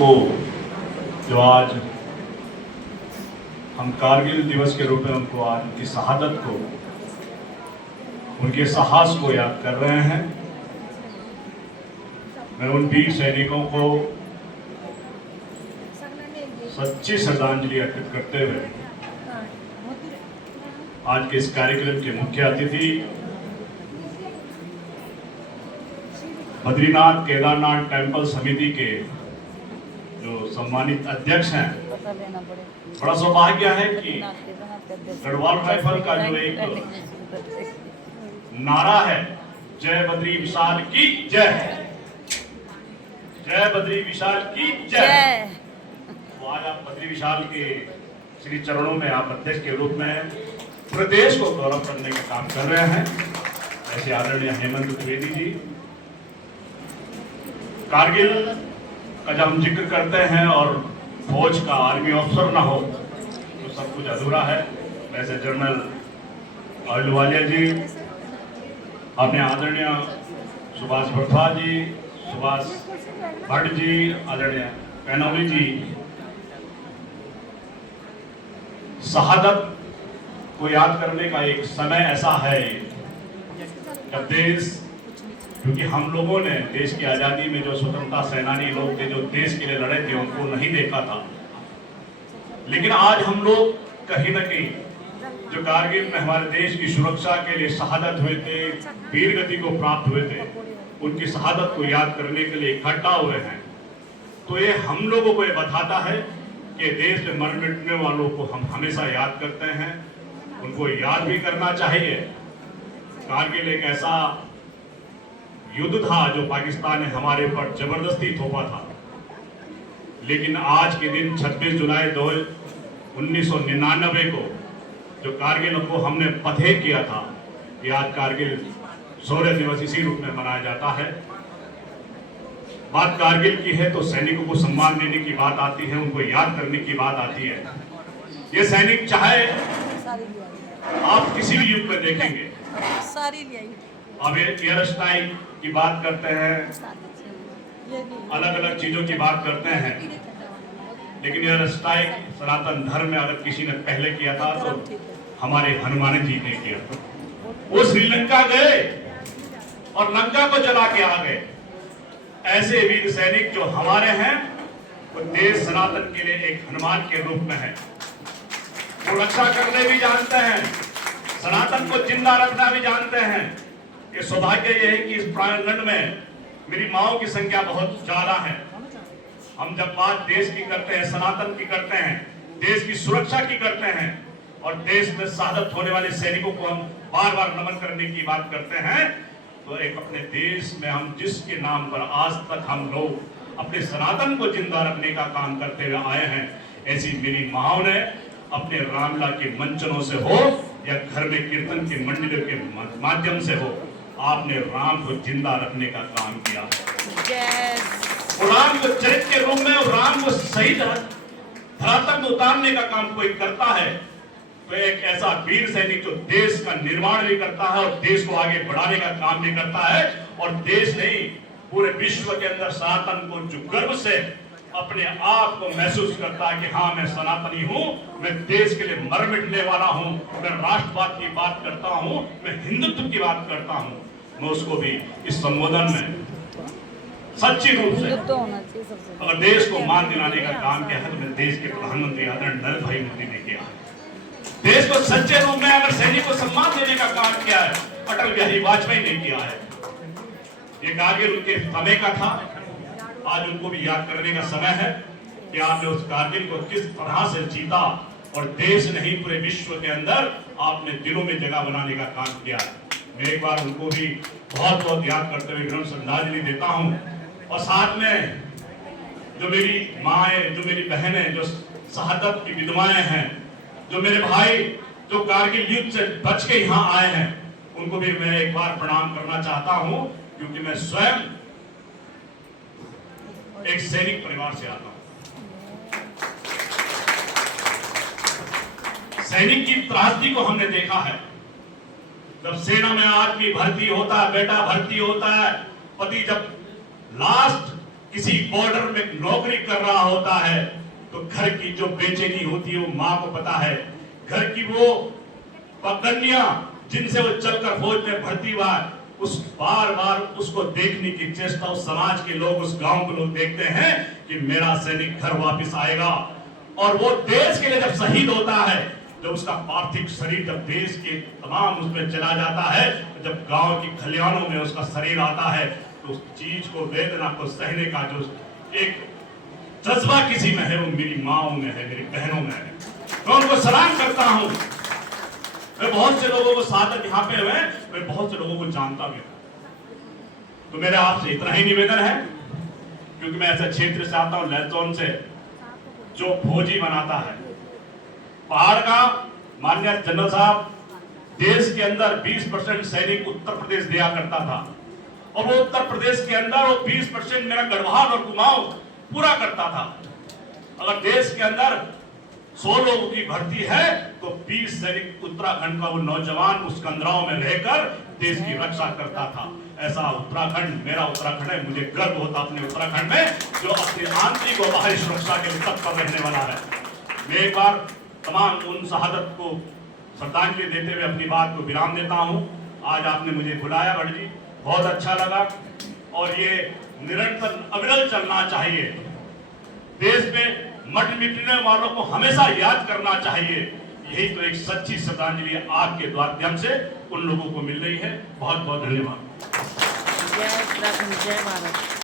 को जो आज हम कारगिल दिवस के रूप में उनको आज उनकी शहादत को, उनके साहस को याद कर रहे हैं। मैं उन वीर सैनिकों को सच्ची श्रद्धांजलि अर्पित करते हुए आज के इस कार्यक्रम के मुख्य अतिथि बद्रीनाथ केदारनाथ टेम्पल समिति के जो सम्मानित अध्यक्ष हैं, बड़ा सौभाग्य है कि गढ़वाल राइफल का जो एक नारा है, जय बद्री विशाल की जय, जय बद्री विशाल की जय। तो आज आप बद्री विशाल के श्री चरणों में आप अध्यक्ष के रूप में प्रदेश को गौरव करने का काम कर रहे हैं। ऐसे आदरणीय हेमंत द्विवेदी जी, कारगिल का जब हम जिक्र करते हैं और फौज का आर्मी ऑफिसर ना हो तो सब कुछ अधूरा है। वैसे जनरल अहलुवालिया जी, अपने आदरणीय सुभाष भरद्वाज जी, सुभाष भट्ट जी, आदरणीय कैनोली जी, शहादत को याद करने का एक समय ऐसा है जब देश, क्योंकि हम लोगों ने देश की आज़ादी में जो स्वतंत्रता सेनानी लोग थे, जो देश के लिए लड़े थे, उनको नहीं देखा था। लेकिन आज हम लोग कहीं न कहीं जो कारगिल में हमारे देश की सुरक्षा के लिए शहादत हुए थे, वीर गति को प्राप्त हुए थे, उनकी शहादत को याद करने के लिए इकट्ठा हुए हैं। तो ये हम लोगों को ये बताता है कि देश में मर मिटने वालों को हम हमेशा याद करते हैं, उनको याद भी करना चाहिए। कारगिल एक ऐसा युद्ध था जो पाकिस्तान ने हमारे ऊपर जबरदस्ती थोपा था, लेकिन आज के दिन 26 जुलाई 1999 को जो कारगिल को हमने फतेह किया था, ये आज कारगिल शौर्य दिवस इसी रूप में मनाया जाता है। बात कारगिल की है तो सैनिकों को सम्मान देने की बात आती है, उनको याद करने की बात आती है। ये सैनिक चाहे आप किसी भी युग में देखेंगे, अब एयर स्ट्राइक की बात करते हैं, अलग अलग चीजों की बात करते हैं, लेकिन एयर स्ट्राइक सनातन धर्म में अगर किसी ने पहले किया था तो हमारे हनुमान जी ने किया। वो श्रीलंका गए और लंका को जला के आ गए। ऐसे वीर सैनिक जो हमारे हैं, वो देश सनातन के लिए एक हनुमान के रूप में है। वो रक्षा करने भी जानते हैं, सनातन को जिंदा रखना भी जानते हैं। ये सौभाग्य ये है कि इस प्रांगण में मेरी माओं की संख्या बहुत ज्यादा है। हम जब बात देश की करते हैं, सनातन की करते हैं, देश की सुरक्षा की करते हैं और देश में शहादत होने वाले सैनिकों को हम बार बार नमन करने की बात करते हैं, तो एक अपने देश में हम जिसके नाम पर आज तक हम लोग अपने सनातन को जिंदा रखने का काम करते हुए आए हैं, ऐसी मेरी माओं ने अपने रामला के मंचनों से हो या घर में कीर्तन के मंडलियों के माध्यम से हो, आपने राम को जिंदा रखने का काम किया। राम को चरित्र के रूप में, राम को सही धरातल में उतारने का काम कोई करता है तो एक ऐसा वीर सैनिक जो देश का निर्माण भी करता है और देश को आगे बढ़ाने का काम भी करता है, और देश नहीं पूरे विश्व के अंदर सनातन को जो गर्व से अपने आप को महसूस करता है कि हाँ, मैं सनातनी हूँ, मैं देश के लिए मर मिटने वाला हूँ, मैं राष्ट्रवाद की बात करता हूँ, मैं हिंदुत्व की बात करता हूँ। मैं उसको भी इस संबोधन में सच्ची रूप से अगर देश को मान दिलाने का काम किया है तो मेरे देश के प्रधानमंत्री आदरणीय नरेंद्र भाई मोदी ने किया है। देश को सच्चे रूप में अगर सैनिक को सम्मान देने का काम किया है, अटल बिहारी वाजपेयी ने किया है। ये कारगिल उनके समय का था, आज उनको भी याद करने का समय है कि आपने उस कारगिल को किस तरह से जीता और देश नहीं पूरे विश्व के अंदर आपने दिलों में जगह बनाने का काम किया है। मैं एक बार उनको भी बहुत बहुत याद करते हुए विनम्र श्रद्धांजलि देता हूँ। और साथ में जो मेरी माएँ, जो मेरी बहनें, जो शहादत की विधवाएं हैं, जो मेरे भाई जो कारगिल युद्ध से बच के यहाँ आए हैं, उनको भी मैं एक बार प्रणाम करना चाहता हूँ, क्योंकि मैं स्वयं एक सैनिक परिवार से आता हूं। सैनिक की त्रासदी को हमने देखा है। जब सेना में आदमी भर्ती होता है, बेटा भर्ती होता है, पति जब लास्ट किसी बॉर्डर में नौकरी कर रहा होता है तो घर की जो बेचैनी होती है वो माँ को पता है। घर की वो कन्या जिनसे वो चलकर फौज में भर्ती हुआ, उस बार बार उसको देखने की चेष्टा उस समाज के लोग, उस गांव के लोग देखते हैं कि मेरा सैनिक घर वापस आएगा। और वो देश के लिए जब शहीद होता है, जब उसका पार्थिव शरीर जब देश के तमाम उसमें चला जाता है, जब गांव की खलियानों में उसका शरीर आता है, तो उस चीज को, वेदना को सहने का जो एक जज्बा किसी में है, वो मेरी माओ में है, मेरी बहनों में है। मैं उनको सलाम करता हूं। मैं बहुत से लोगों को साथ यहाँ पे हुए, मैं बहुत से लोगों को जानता भी हूं। तो मेरे आपसे इतना ही निवेदन है, क्योंकि मैं ऐसे क्षेत्र से आता हूं, लहसोन से, जो फौजी बनाता है पहाड़ का। माननीय जनरल साहब, देश के अंदर 20% सैनिक उत्तर प्रदेश दिया करता था, और वो उत्तर प्रदेश के अंदर वो 20% मेरा गढ़वाल और कुमाऊं पूरा करता था। अगर देश के अंदर 100 लोगों की भर्ती है तो 20 सैनिक उत्तराखंड का वो नौजवान उस कंदराओं में रहकर देश की रक्षा करता था। ऐसा उत्तराखंड मेरा उत्तराखंड है। मुझे गर्व होता अपने उत्तराखंड में, जो अपनी आंतरिक और बाहरी सुरक्षा के तक पर रहने वाला है। मैं एक बार तमाम उन शहादत को श्रद्धांजलि देते हुए अपनी बात को विराम देता हूं। आज आपने मुझे बुलाया बड़ जी, बहुत अच्छा लगा, और ये निरंतर अविरल चलना चाहिए। देश में मट मिटने वालों को हमेशा याद करना चाहिए। यही तो एक सच्ची श्रद्धांजलि आपके माध्यम से उन लोगों को मिल रही है। बहुत बहुत धन्यवाद। जय उत्तराखंड, जय भारत।